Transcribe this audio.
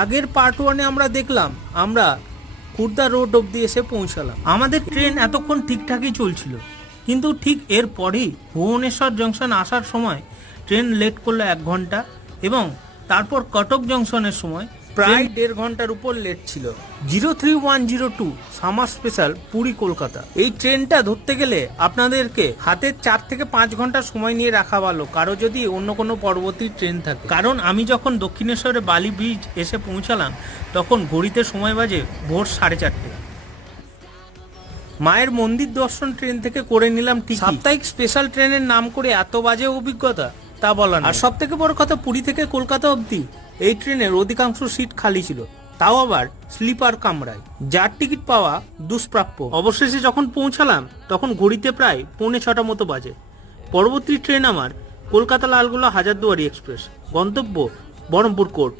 আগের পার্ট 1-এ আমরা দেখলাম আমরা খুর্দা রোড অবধি এসে পৌঁছালাম। আমাদের ট্রেন এতক্ষণ ঠিকঠাকই চলছিল, কিন্তু ঠিক এর পরেই ভুবনেশ্বর জংশন আসার সময় ট্রেন লেট করলো 1 ঘন্টা, এবং তারপর কটক জংশনের সময় প্রায় 1.5 ঘন্টার উপর লেট ছিল। 03102 সামার স্পেশাল পুরী কলকাতা। এই ট্রেনটা ধরতে গেলে আপনাদেরকে হাতে 4 থেকে 5 ঘন্টা সময় নিয়ে রাখা ভালো, কারো যদি অন্য কোনো পরবর্তী ট্রেন থাকে। কারণ আমি যখন দক্ষিণেশ্বরে বালি ব্রিজ এসে পৌঁছালাম তখন ঘড়িতে সময় বাজে ভোর 4:30। মায়ের মন্দির দর্শন ট্রেন থেকে করে নিলাম ঠিক। সাপ্তাহিক স্পেশাল ট্রেনের নাম করে এত বাজে অভিজ্ঞতা তা বলা না। আর সব থেকে বড় কথা, পুরী থেকে কলকাতা অবধি এই ট্রেনের অধিকাংশ সিট খালি ছিল, তাও আবার স্লিপার কামরায়, যার টিকিট পাওয়া দুষ্প্রাপ্য। অবশেষে যখন পৌঁছালাম তখন ঘড়িতে প্রায় 6:45 মতো বাজে। পরবর্তী ট্রেন আমার কলকাতা লালগোলা হাজারদুয়ারি এক্সপ্রেস, গন্তব্য বহরমপুর কোর্ট।